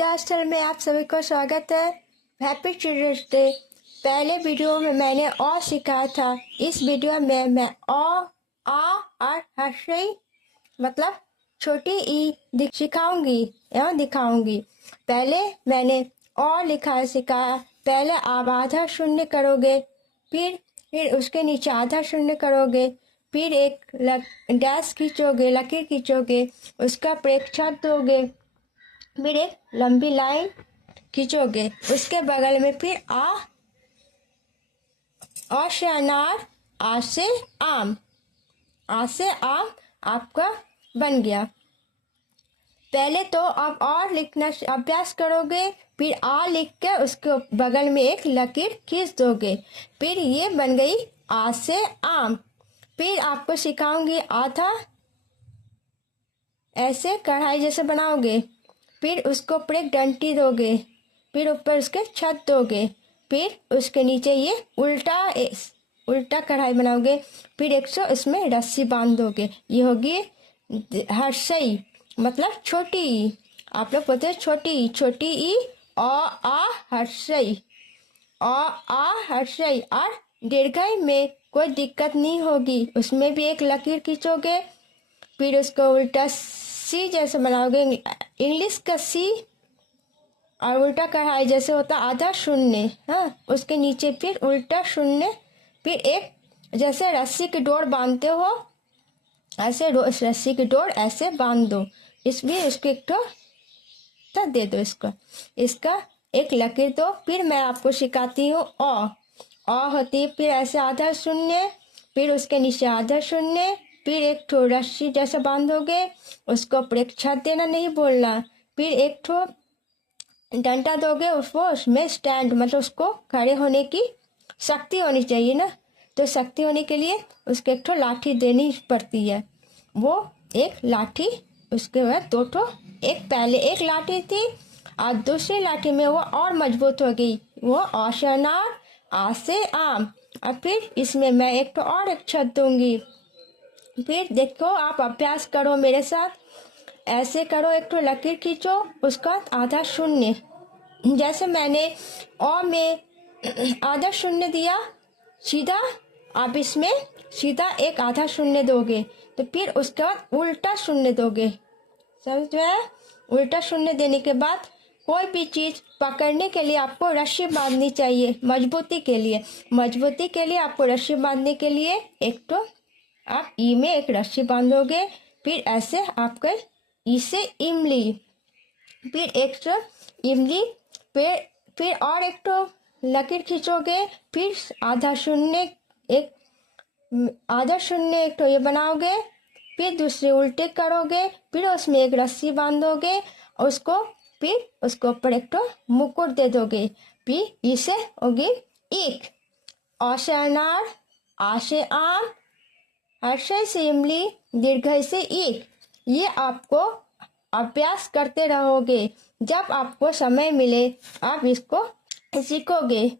Hostel में आप सभी को स्वागत है। Happy children's day. पहले वीडियो में मैंने अ सिखाया था। इस वीडियो में मैं अ, आ और हर्षई मतलब छोटी ई सिखाऊंगी एवं दिखाऊंगी। पहले मैंने अ लिखा सिखाया। पहले आप आधा शून्य करोगे, फिर उसके नीचे आधा शून्य करोगे, फिर एक डैश खींचोगे, लकीर खींचोगे, उसका प्रेक्षक दोगे, फिर एक लंबी लाइन खींचोगे, उसके बगल में फिर आ से अनार, आ से आम, आ से आम आपका बन गया। पहले तो आप और लिखना अभ्यास करोगे, फिर आ लिख के उसके बगल में एक लकीर खींच दोगे, फिर ये बन गई आ से आम। फिर आपको सिखाऊंगी आधा ऐसे कढ़ाई जैसे बनाओगे, फिर उसको ऊपर एक डंटी दोगे, फिर ऊपर उसके छत दोगे, फिर उसके नीचे ये उल्टा कढ़ाई बनाओगे, फिर 100 इसमें रस्सी बांध दोगे। ये होगी हर्षई मतलब छोटी ई। आप लोग बोलते हैं छोटी ई आ हर्षई, आ हर्षई। और दीर्घई में कोई दिक्कत नहीं होगी, उसमें भी एक लकीर खींचोगे, फिर उसको उल्टा सी जैसे बनाओगे, इंग्लिश का सी, और उल्टा कढ़ाई जैसे होता आधा शून्य, हाँ, उसके नीचे फिर उल्टा शून्य, फिर एक जैसे रस्सी की डोर बांधते हो ऐसे रस्सी की डोर ऐसे बांध दो। इसमें उसको एक तो दे दो, इसका एक लकीर दो। फिर मैं आपको सिखाती हूँ अ होती, फिर ऐसे आधा शून्य, फिर उसके नीचे आधा शून्य, फिर एक ठो रस्सी जैसे बांधोगे, उसको प्रेक्षक देना नहीं बोलना, फिर एक ठो डंडा दोगे, उसमें स्टैंड मतलब उसको खड़े होने की शक्ति होनी चाहिए ना, तो शक्ति होने के लिए उसको एक ठो लाठी देनी पड़ती है। वो एक लाठी, उसके बाद दो ठो, एक पहले एक लाठी थी और दूसरी लाठी में वो और मजबूत हो गई, वो आ से अनार, आ से आम। और फिर इसमें मैं एक ठो और एक छत दूंगी। फिर देखो, आप अभ्यास करो मेरे साथ, ऐसे करो, एक तो लकीर खींचो, उसका आधा शून्य, जैसे मैंने अ में आधा शून्य दिया सीधा, आप इसमें सीधा एक आधा शून्य दोगे, तो फिर उसके बाद उल्टा शून्य दोगे। समझ में? उल्टा शून्य देने के बाद कोई भी चीज पकड़ने के लिए आपको रस्सी बांधनी चाहिए, मजबूती के लिए आपको रस्सी बांधने के लिए एक तो आप ई में एक रस्सी बांधोगे, फिर ऐसे आपका ई से इमली, फिर एक तो इमली, फिर और एक तो लकीर खींचोगे, फिर आधा शून्य एक तो ये बनाओगे, फिर दूसरे उल्टे करोगे, फिर उसमें एक रस्सी बांधोगे, फिर उसको ऊपर एक तो मुकुट दे दोगे, फिर इसे होगी एक। अ से अनार, आ से आम, हर्षई से इमली, दीर्घई से ईक। ये आपको अभ्यास करते रहोगे, जब आपको समय मिले आप इसको सीखोगे।